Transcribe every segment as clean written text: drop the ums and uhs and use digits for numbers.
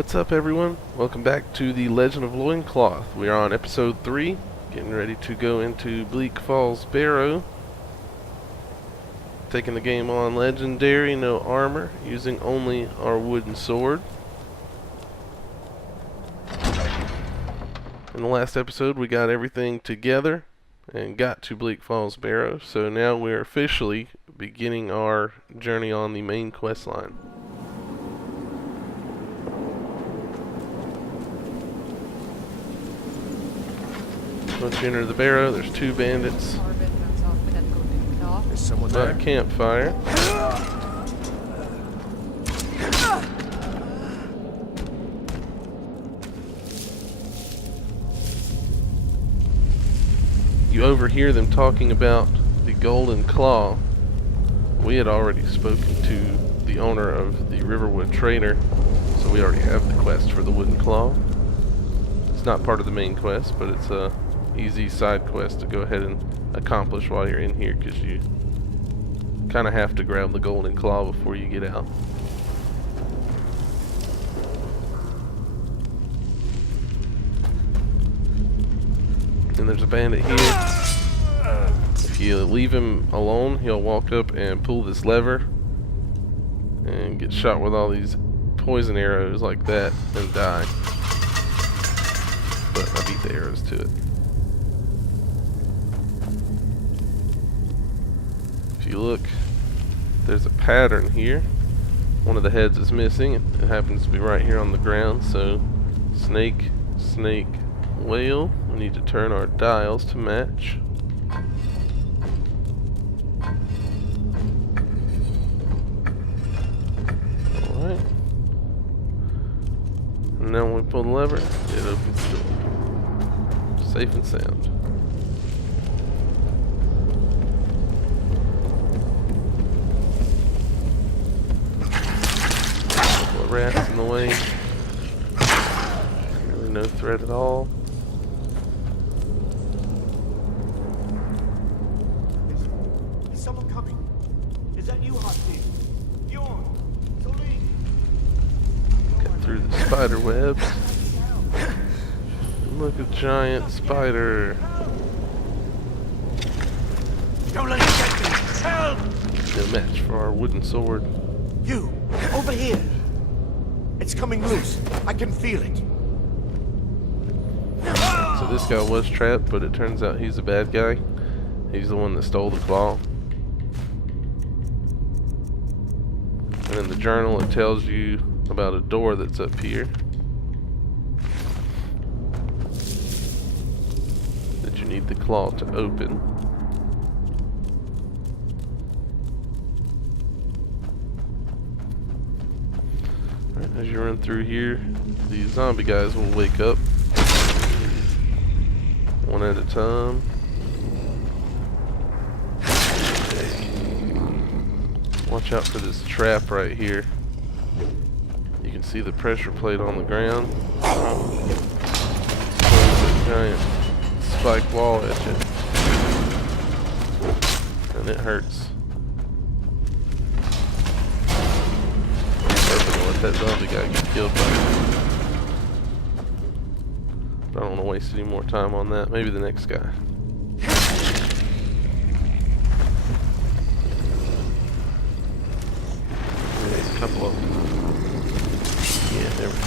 What's up, everyone? Welcome back to the Legend of Loincloth. We are on episode 3, getting ready to go into Bleak Falls Barrow. Taking the game on legendary, no armor, using only our wooden sword. In the last episode, we got everything together and got to Bleak Falls Barrow, so now we're officially beginning our journey on the main quest line. Once you enter the barrow, there's two bandits Is someone by there? a campfire. You overhear them talking about the Golden Claw. We had already spoken to the owner of the Riverwood Trader, so we already have the quest for the Wooden Claw. It's not part of the main quest, but it's a easy side quest to go ahead and accomplish while you're in here, because you kind of have to grab the Golden Claw before you get out. And there's a bandit here. If you leave him alone, he'll walk up and pull this lever and get shot with all these poison arrows like that and die. But I beat the arrows to it. If you look, there's a pattern here. One of the heads is missing. It happens to be right here on the ground. So snake, snake, whale. We need to turn our dials to match. Alright. And now when we pull the lever, it opens the door. Safe and sound. Couple of rats in the way. Really no threat at all. Is someone coming? Is that you, Husky? Bjorn? Celine? Get through the spider webs. Look, a giant spider. Don't let it get me! Help! Good match for our wooden sword. You! Over here! It's coming loose. I can feel it. So this guy was trapped, but it turns out he's a bad guy. He's the one that stole the claw. And in the journal it tells you about a door that's up here that you need the claw to open. Alright, as you run through here, the zombie guys will wake up one at a time. Watch out for this trap right here. You can see the pressure plate on the ground. There's a giant spike wall at you. And it hurts. I'm hoping to let that zombie guy get killed by it. But I don't want to waste any more time on that. Maybe the next guy. There's a couple of them. Yeah, there we go.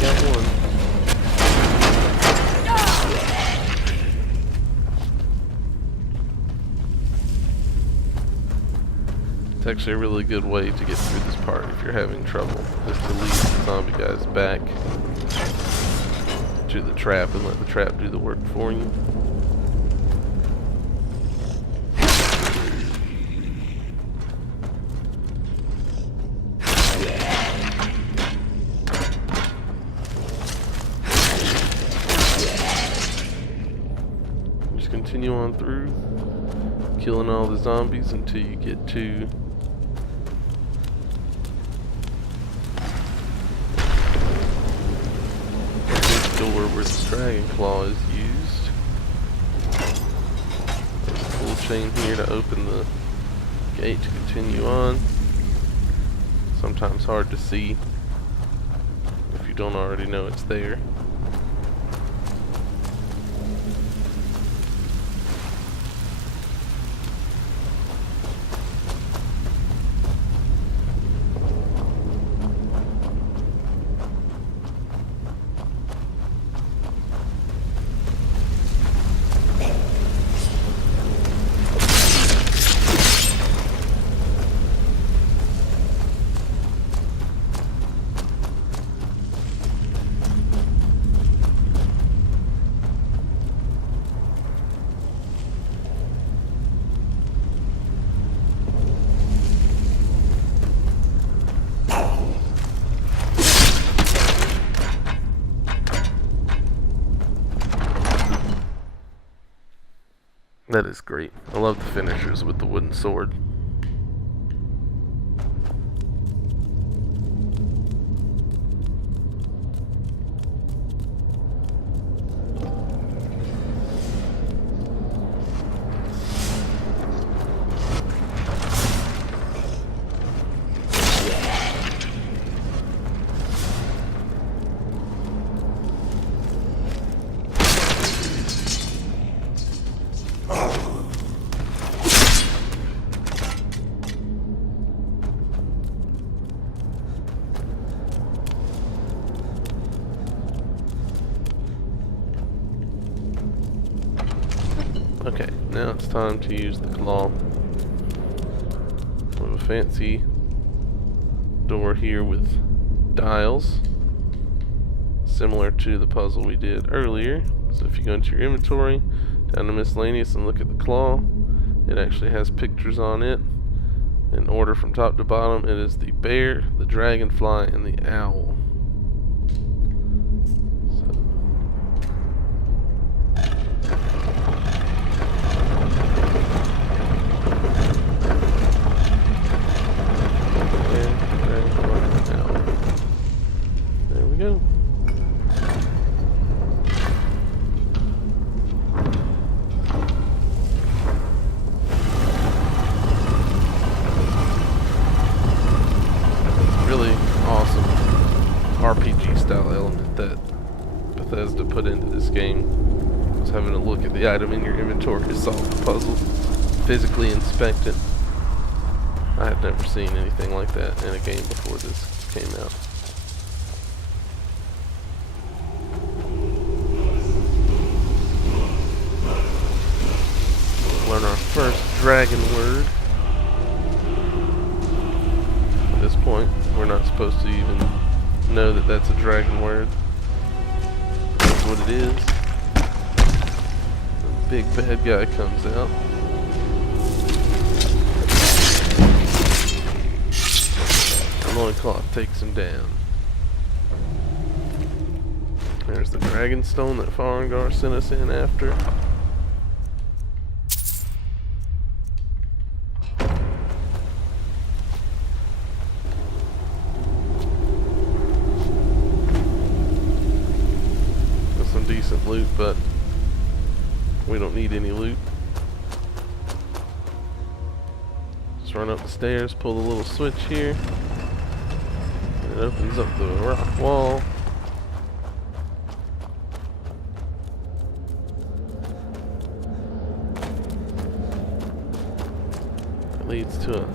Got one. It's actually a really good way to get through this part if you're having trouble, is to lead the zombie guys back to the trap and let the trap do the work for you. Just continue on through, killing all the zombies until you get to door where the dragon claw is used. There's a pull chain here to open the gate to continue on. Sometimes hard to see if you don't already know it's there. That is great. I love the finishers with the wooden sword. Okay, now it's time to use the claw. We have a fancy door here with dials, similar to the puzzle we did earlier. So if you go into your inventory, down to miscellaneous and look at the claw, it actually has pictures on it. In order from top to bottom, it is the bear, the dragonfly, and the owl. There we go. Really awesome RPG style element that Bethesda put into this game. Was having a look at the item in your inventory to solve the puzzle, physically inspect it. I had never seen anything like that in a game before this came out. Learn our first dragon word. At this point, we're not supposed to even know that that's a dragon word. That's what it is. The big bad guy comes out. Loincloth takes him down. There's the Dragonstone that Farengar sent us in after. There's some decent loot, but we don't need any loot. Just run up the stairs, pull the little switch here. It opens up the rock wall. It leads to a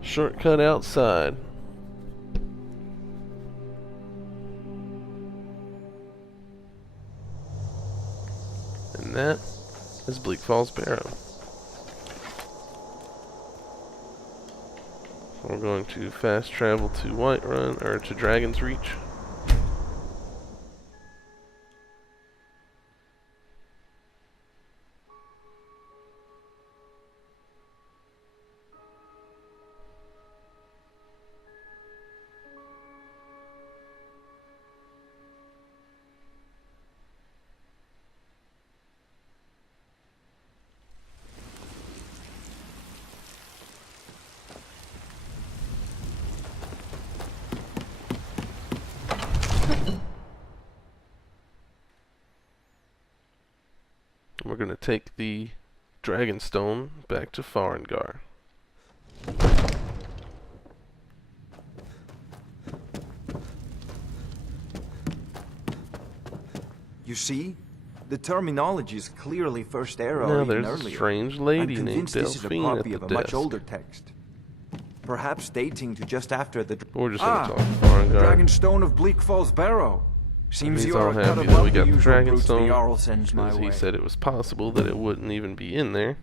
shortcut outside. And that is Bleak Falls Barrow. We're going to fast travel to Whiterun, or to Dragon's Reach. we're going to take the Dragonstone back to Farengar. You see? The terminology is clearly first era Now or even there's a earlier. strange I'm lady named convinced this is a Delphine at copy the of a much desk. older text. Perhaps dating to just after the... We're just going to talk the Farengar. Dragonstone of Bleak Falls Barrow. Seems He's you are all a cut happy that we above the got the usual brutes the Dragonstone, Jarl sends my because way. he said it was possible that it wouldn't even be in there.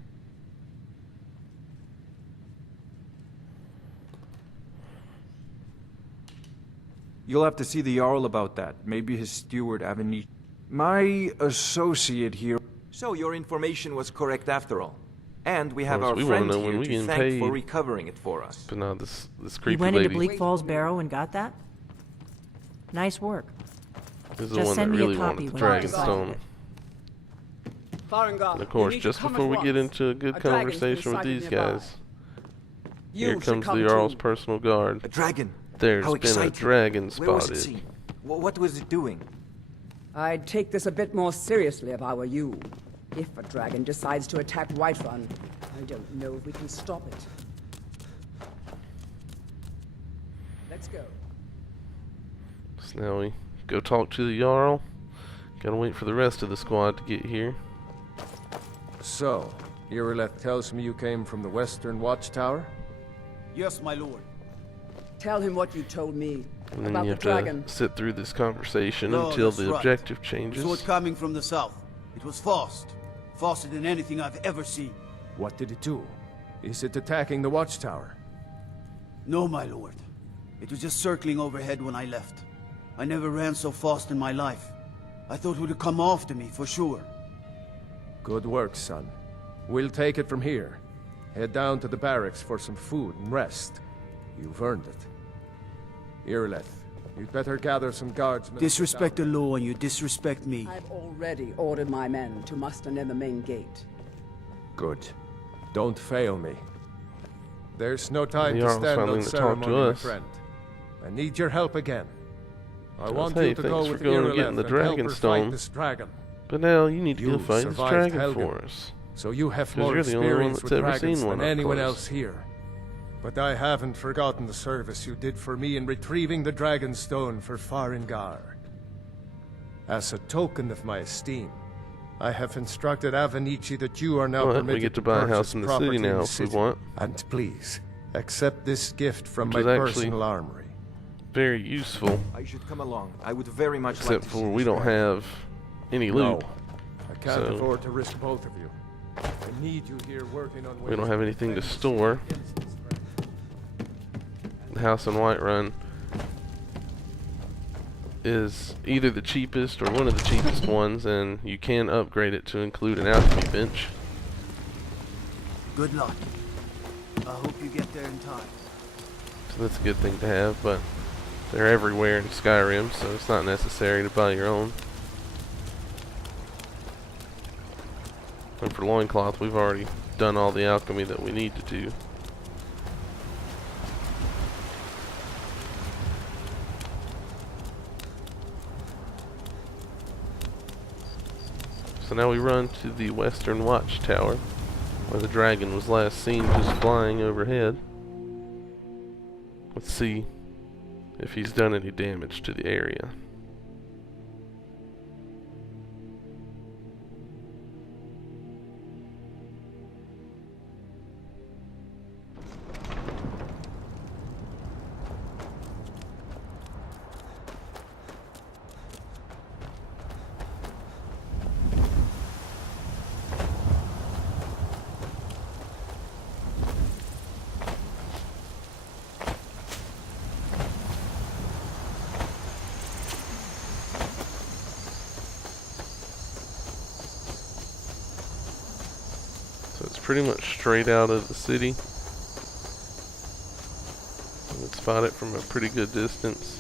You'll have to see the Jarl about that. Maybe his steward, Avani. My associate here. So your information was correct after all. And we have course, our we wanna friend know when here we to getting thank for paid. recovering it for us. But now this He creepy went into lady Bleak Falls Barrow and got that? Nice work. is the Just one that send me a really copy wanted the when you decide. Dragonstone. Farengar, And of course, you need to just come before at we get once. into a good A dragon's been conversation with sighted these nearby. guys, You here should comes come the Jarl's too. personal guard. A dragon. There's How been a exciting. dragon Where was it spotted. seen? What was it doing? I'd take this a bit more seriously if I were you. If a dragon decides to attack Whiterun, I don't know if we can stop it. Let's go. So now we go talk to the Jarl. Gotta wait for the rest of the squad to get here. So, Irileth tells me you came from the Western Watchtower? Yes, my lord. Tell him what you told me And then about you the have dragon. to sit through this conversation No, until that's the right. objective It changes. was coming from the south. It was fast. Faster than anything I've ever seen. What did it do? Is it attacking the Watchtower? No, my lord. It was just circling overhead when I left. I never ran so fast in my life. I thought it would come after me, for sure. Good work, son. We'll take it from here. Head down to the barracks for some food and rest. You've earned it. Irileth, you'd better gather some guardsmen. Disrespect the law and you disrespect me. I've already ordered my men to muster near the main gate. Good. Don't fail me. There's no time The to Jarl's stand finally on gonna talk to ceremony, my us. friend. I need your help again. I Says, want "Hey, you to thanks go for with going and getting Irileth the and help her Dragonstone. fight this dragon. But now you need to go You fight this survived dragon Helgen. for us. So you have 'Cause more you're the only one experience that's with ever dragons seen one than up anyone close. else here. But I haven't forgotten the service you did for me in retrieving the Dragonstone for Farengar. As a token of my esteem, I have instructed Avanici that you are now Well, we permitted get to buy a purchase house in the property city now if we city. want. And please, accept this gift from Which my is actually- personal armory. Very useful, I should come along. I would very much like except to for see we this don't dragon. have any No, loot. I can't so- afford to risk both of you. I need you here working on We don't have anything to store. The house in Whiterun is either the cheapest or one of the cheapest ones, and you can upgrade it to include an alchemy bench. Good luck. I hope you get there in time. So that's a good thing to have, but they're everywhere in Skyrim, so it's not necessary to buy your own. And for Loincloth, we've already done all the alchemy that we need to do. So now we run to the Western Watchtower, where the dragon was last seen just flying overhead. Let's see if he's done any damage to the area. So it's pretty much straight out of the city. You can spot it from a pretty good distance.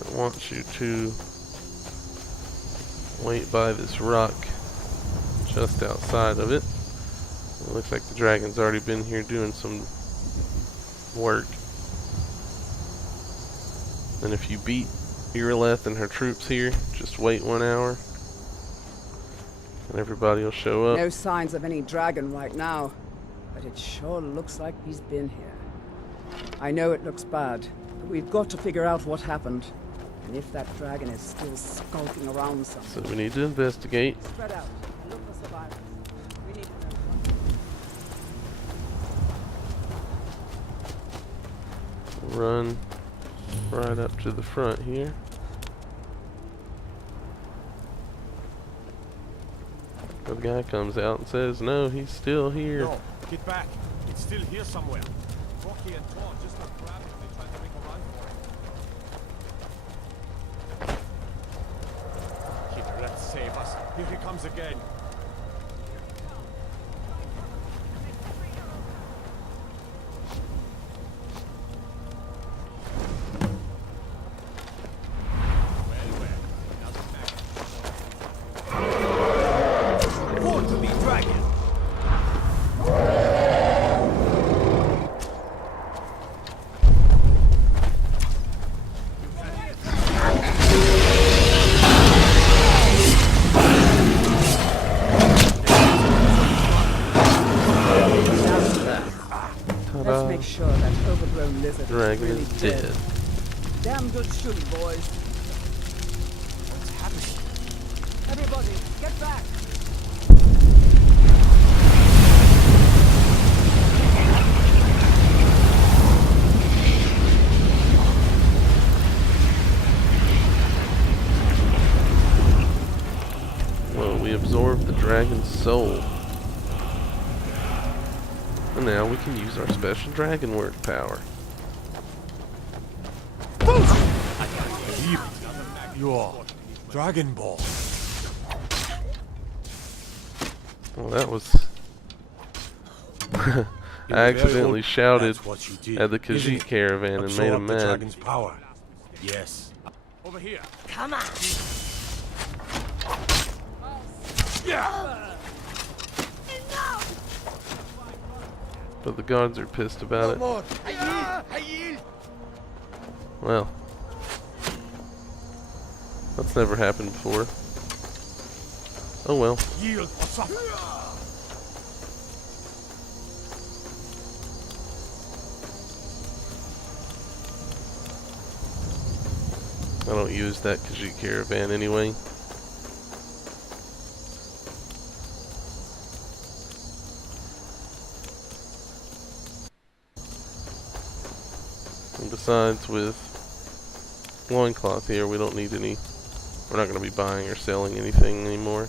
It wants you to wait by this rock just outside of it. It looks like the dragon's already been here doing some work. And if you beat Irileth and her troops here. Just wait 1 hour. And everybody will show up. No signs of any dragon right now, but it sure looks like he's been here. I know it looks bad, but we've got to figure out what happened. And if that dragon is still skulking around somewhere. So we need to investigate. Spread out. Look for survivors. We need to know what... Run right up to the front here. The guy comes out and says, no, he's still here. No, get back. It's still here somewhere. Rocky and Thor just not grab it. They tried to make a run for it. Kid, let's save us. Here he comes again. Let's make sure that overgrown lizard Dragon is really is dead. Damn good shooting, boys. What's happening? Everybody, get back! Well, we absorbed the dragon's soul. And now we can use our special dragon word power. Your Dragon Ball. Well, that was... I accidentally shouted That's what you did, at the isn't Khajiit it? caravan and made Absorb him the mad. dragon's power. Yes. Over here. Come on. But the guards are pissed about it. Well, that's never happened before. Oh well. Yield or suffer. I don't use that Khajiit caravan anyway. And besides, with Loincloth here, we don't need any. We're not going to be buying or selling anything anymore.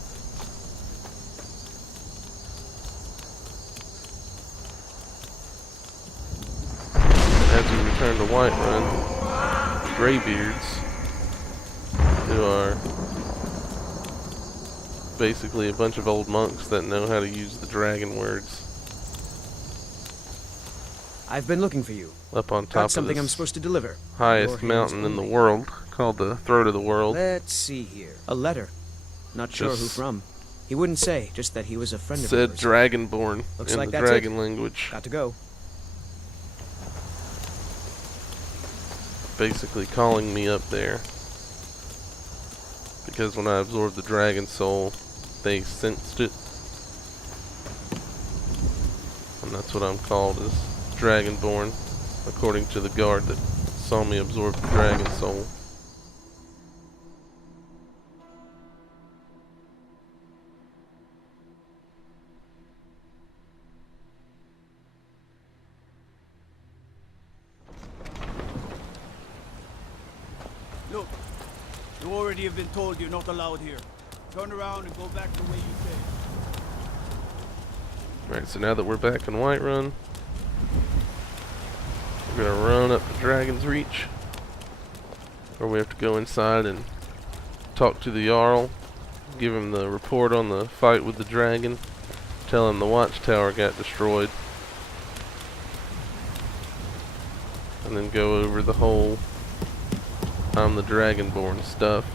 As we return to Whiterun, the Greybeards, who are basically a bunch of old monks that know how to use the dragon words, I've been looking for you. up on top Got of something I'm this supposed to deliver. highest Your hands mountain in the only. world, called the Throat of the World. Let's see here. A letter. Not sure who Just from. He wouldn't say, just that he was a friend of Said yours. Dragonborn Looks in like the that's dragon it. language. Got to go. Basically calling me up there. Because when I absorbed the dragon soul, they sensed it. And that's what I'm called, is Dragonborn, according to the guard that saw me absorb the dragon soul. Look, you already have been told you're not allowed here. Turn around and go back the way you came. Alright, so now that we're back in Whiterun, we're gonna run up the Dragon's Reach, where we have to go inside and talk to the Jarl, give him the report on the fight with the dragon, tell him the watchtower got destroyed, and then go over the whole I'm the Dragonborn stuff.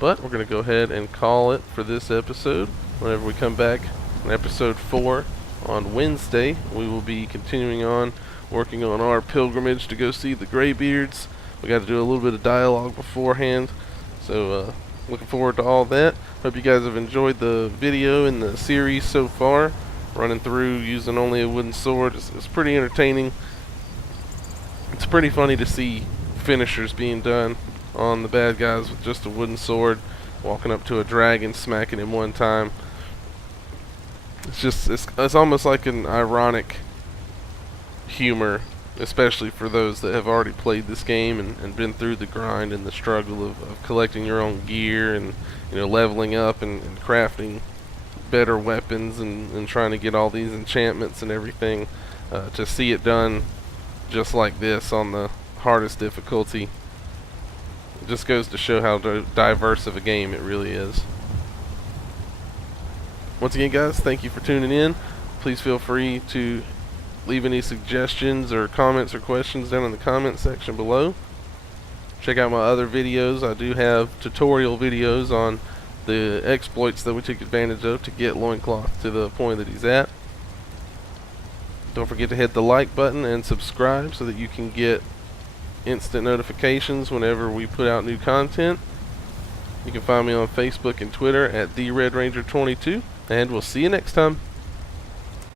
But we're going to go ahead and call it for this episode. Whenever we come back in episode 4 on Wednesday, we will be continuing on working on our pilgrimage to go see the Greybeards. We got to do a little bit of dialogue beforehand, so looking forward to all that. Hope you guys have enjoyed the video and the series so far. Running through using only a wooden sword is pretty entertaining. It's pretty funny to see finishers being done on the bad guys with just a wooden sword, walking up to a dragon, smacking him one time. It's almost like an ironic humor, especially for those that have already played this game and been through the grind and the struggle of collecting your own gear and, you know, leveling up and crafting better weapons and trying to get all these enchantments and everything. To see it done just like this on the hardest difficulty, it just goes to show how diverse of a game it really is. Once again, guys, thank you for tuning in. Please feel free to leave any suggestions or comments or questions down in the comment section below. Check out my other videos. I do have tutorial videos on the exploits that we took advantage of to get Loincloth to the point that he's at. Don't forget to hit the like button and subscribe so that you can get instant notifications whenever we put out new content. You can find me on Facebook and Twitter at TheRedRanger22, and we'll see you next time.